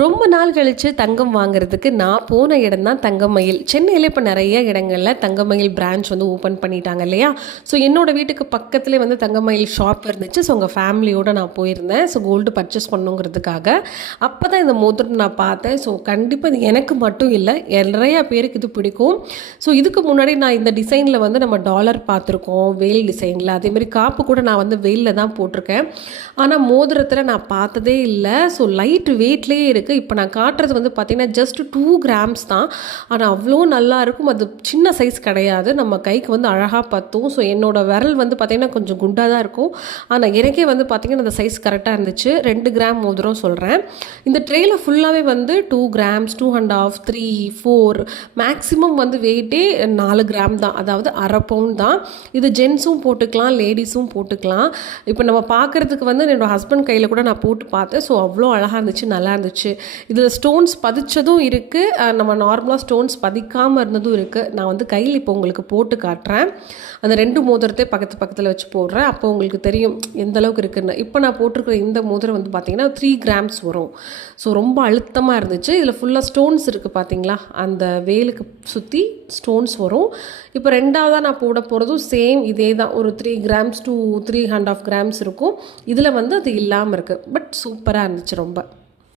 ரொம்ப நாள் கழித்து தங்கம் வாங்குறதுக்கு நான் போன இடம் தான் தங்கமயில். சென்னையில் இப்போ நிறைய இடங்களில் தங்கமயில் பிரான்ச் வந்து ஓப்பன் பண்ணிட்டாங்க இல்லையா? ஸோ என்னோடய வீட்டுக்கு பக்கத்துலேயே வந்து தங்கமயில் ஷாப் இருந்துச்சு. ஸோ உங்கள் ஃபேமிலியோடு நான் போயிருந்தேன். ஸோ கோல்டு பர்ச்சேஸ் பண்ணுங்கிறதுக்காக. அப்போ தான் இந்த மோதிரம் நான் பார்த்தேன். ஸோ கண்டிப்பாக இது எனக்கு மட்டும் இல்லை, நிறையா பேருக்கு இது பிடிக்கும். ஸோ இதுக்கு முன்னாடி நான் இந்த டிசைனில் வந்து நம்ம டாலர் பார்த்துருக்கோம், வேல் டிசைனில். அதேமாதிரி காப்பு கூட நான் வந்து வெயிலில் தான் போட்டிருக்கேன். ஆனால் மோதிரத்தில் நான் பார்த்ததே இல்லை. ஸோ லைட் வெயிட்லேயே இருக்குது. இப்போ நான் காட்டுறது வந்து பார்த்திங்கன்னா ஜஸ்ட் 2 கிராம்ஸ் தான். ஆனால் அவ்வளோ நல்லாயிருக்கும். அது சின்ன சைஸ் கிடையாது, நம்ம கைக்கு வந்து அழகாக பற்றும். ஸோ என்னோடய விரல் வந்து பார்த்திங்கன்னா கொஞ்சம் குண்டாக தான் இருக்கும். ஆனால் எனக்கே வந்து பார்த்திங்கன்னா அந்த சைஸ் கரெக்டாக இருந்துச்சு. 2 கிராம் மோதிரம் சொல்கிறேன். இந்த ட்ரேயில் ஃபுல்லாகவே வந்து 2 கிராம்ஸ், 2.5, 3, 4 மேக்ஸிமம் வந்து வெயிட்டே 4 கிராம் தான், அதாவது அரை பவுண்ட் தான். இது ஜென்ஸும் போட்டுக்கலாம், லேடிஸும் போட்டுக்கலாம். இப்போ நம்ம பார்க்குறதுக்கு வந்து என்னோடய ஹஸ்பண்ட் கையில் கூட நான் போட்டு பார்த்தேன். ஸோ அவ்வளோ அழகாக இருந்துச்சு, நல்லா இருந்துச்சு. இதில் ஸ்டோன்ஸ் பதிச்சதும் இருக்குது, நம்ம நார்மலாக ஸ்டோன்ஸ் பதிக்காமல் இருந்ததும் இருக்குது. நான் வந்து கையில் இப்போ உங்களுக்கு போட்டு காட்டுறேன். அந்த 2 மோதிரத்தை பக்கத்தில் வச்சு போடுறேன். அப்போ உங்களுக்கு தெரியும் எந்த அளவுக்கு இருக்குன்னு. இப்போ நான் போட்டிருக்கிற இந்த மோதிரம் வந்து பார்த்திங்கன்னா 3 கிராம்ஸ் வரும். ஸோ ரொம்ப அழுத்தமாக இருந்துச்சு. இதில் ஃபுல்லாக ஸ்டோன்ஸ் இருக்குது பார்த்தீங்களா, அந்த வேலுக்கு சுற்றி ஸ்டோன்ஸ் வரும். இப்போ ரெண்டாவதாக நான் போட போகிறதும் சேம் இதே தான், ஒரு 3 கிராம்ஸ் to 3.5 கிராம்ஸ் இருக்கும். இதில் வந்து அது இல்லாமல் இருக்குது. பட் சூப்பராக இருந்துச்சு ரொம்ப.